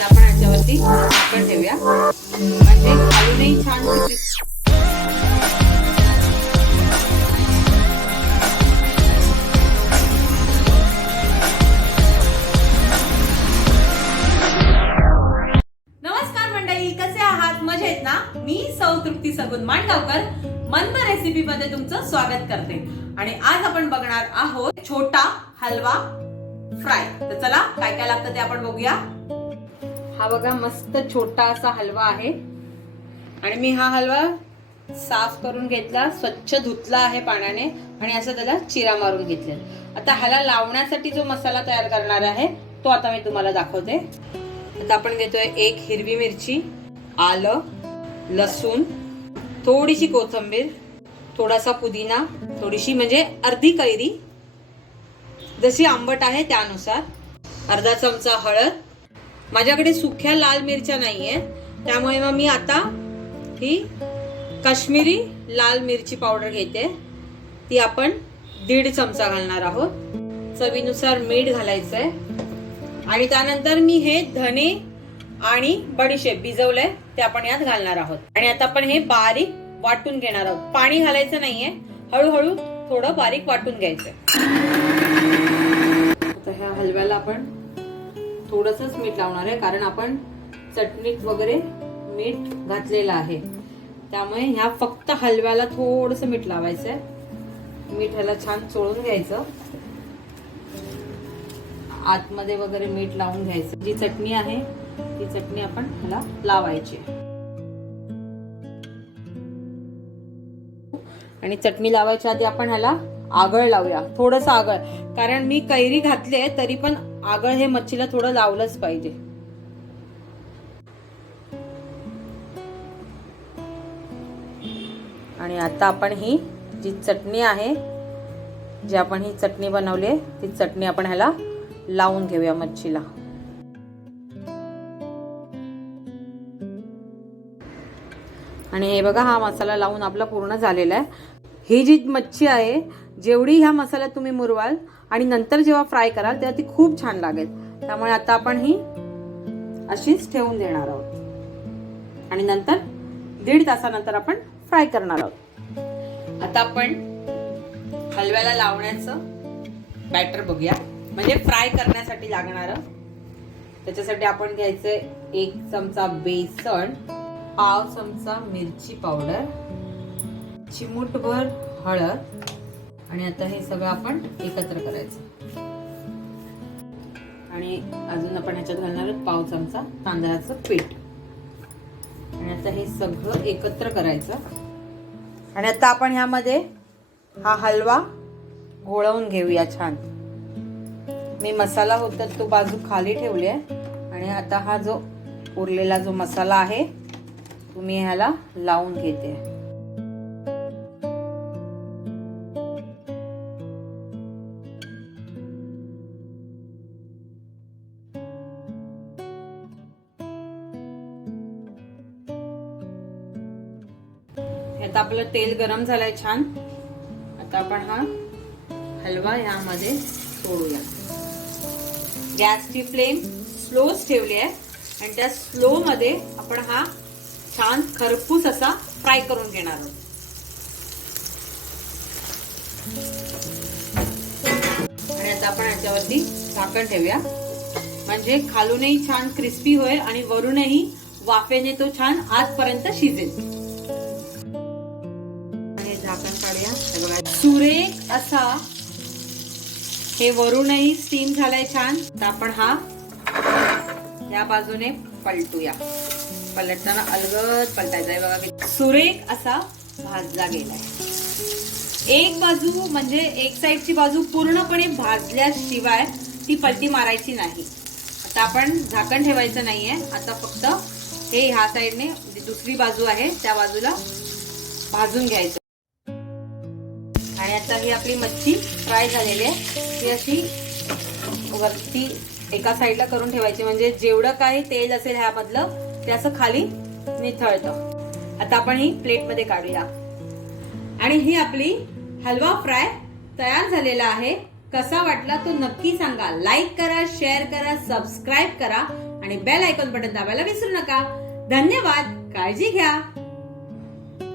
आता आपण याच्यावरती झाकण ठेवूया म्हणजे खालूनही छान नमस्कार मंडळी, कसे आहात? मजेत ना? मी सौ तृप्ती सगुन मांडगावकर मनम रेसिपी मध्ये तुमचं स्वागत करते आणि आज आपण बघणार आहोत छोटा हलवा फ्राय. तर चला काय काय लागतं ते आपण बघूया. हा बघा मस्त छोटा असा हलवा आहे आणि मी हा हलवा साफ करून घेतला, स्वच्छ धुतला आहे पाण्याने आणि असं त्याला चिरा मारून घेतले. आता ह्याला लावण्यासाठी जो मसाला तयार करणार आहे तो आता मी तुम्हाला दाखवते. आता आपण घेतोय एक हिरवी मिरची, आलं, लसूण, थोडीशी कोथिंबीर, थोडासा पुदिना, थोडीशी म्हणजे अर्धी कैरी, जशी आंबट आहे त्यानुसार, अर्धा चमचा हळद. माझ्याकडे सुक्या लाल मिरच्या नाहीये त्यामुळे मग मी आता ही काश्मीरी लाल मिरची पावडर घेते. ती आपण 1.5 चमचा घालणार आहोत. चवीनुसार मीठ घालायचंय आणि त्यानंतर मी हे धने आणि बडीशेप भिजवलंय ते आपण यात घालणार आहोत. आणि आता आपण हे बारीक वाटून घेणार आहोत. पाणी घालायचं नाहीये, हळूहळू थोडं बारीक वाटून घ्यायचंय. आता ह्या हलव्याला आपण थोडंसंच मीठ लावणार आहे कारण आपण चटणीत वगैरे मीठ घातलेलं आहे. त्यामुळे ह्या फक्त हलव्याला थोडंसं मीठ लावायचंय. मीठ ह्याला छान चोळून घ्यायचं, आतमध्ये वगैरे मीठ लावून घ्यायचं. जी चटणी आहे ती चटणी आपण ह्याला लावायची आणि चटणी लावायच्या आधी आपण ह्याला आगळ लावूया, थोडंसं आगळ, कारण मी कैरी घातली तरी पण आगळ हे मच्छीला थोडं लावलंच पाहिजे. आणि आता आपण ही जी चटणी आहे, जी आपण ही चटणी बनवली ती चटणी आपण ह्याला लावून घेऊया मच्छीला. आणि हे बघा हा मसाला लावून आपला पूर्ण झालेला आहे. ही जी मच्छी आहे जेवढी ह्या मसाल्यात तुम्ही मुरवाल आणि नंतर जेव्हा फ्राय कराल तेव्हा ती खूप छान लागेल. त्यामुळे आता आपण ही अशीच ठेवून देणार आहोत आणि नंतर 1.5 तासानंतर आपण फ्राय करणार आहोत. आता आपण हलव्याला लावण्याचं बॅटर बघूया, म्हणजे फ्राय करण्यासाठी लागणार. त्याच्यासाठी आपण घ्यायचंय 1 चमचा बेसन, पाव चमचा मिरची पावडर, चिमूटभर हळद आणि आता हे सगळं आपण एकत्र करायचं. आणि अजून आपण ह्याच्यात घालणार आहोत पाव चमचा तांदळाचं पीठ. आणि आता हे सगळं एकत्र करायचं. आणि आता आपण ह्यामध्ये हा हलवा घोळवून घेऊया छान. मी मसाला होता तो बाजू खाली ठेवली आहे आणि आता हा जो उरलेला जो मसाला आहे तो मी ह्याला लावून घेते. आता आपलं तेल गरम झालंय छान. आता आपण हा हलवा यामध्ये सोडूया. गॅसची फ्लेम स्लोच ठेवली आहे आणि त्या स्लो मध्ये आपण हा छान खरपूस असा फ्राय करून घेणार आहोत. आणि आता आपण याच्यावरती झाकण ठेवूया म्हणजे खालूनही छान क्रिस्पी होईल आणि वरूनही वाफेने तो छान आतपर्यंत शिजेल. झाकण काढूया. सुरेख असा हे वरूनही स्टीम झालाय छान. तर आपण हा या बाजूने पलटूया. पलटताना अलगद पलटायचा आहे बघा. सुरेख असा भाजला गेलाय. एक बाजू म्हणजे एक साइडची बाजू पूर्णपणे भाजल्याशिवाय ती पलटी मारायची नाही. आता आपण झाकण ठेवायचं नाहीये. आता फक्त हे ह्या साइडने दुसरी बाजू आहे त्या बाजूला भाजून घ्यायचं. आणि आता ही आपली मच्छी फ्राय झालेली आहे. ही अशी वरती एका साईडला करून ठेवायची म्हणजे जेवढं काही तेल असेल ह्यामधलं ते असं खाली निथळतं. आता आपण ही प्लेटमध्ये काढूया. आणि ही आपली हलवा फ्राय तयार झालेला आहे. कसा वाटला तो नक्की सांगा. लाईक करा, शेअर करा, सबस्क्राईब करा आणि बेल आयकॉन बटन दाबायला विसरू नका. धन्यवाद. काळजी घ्या.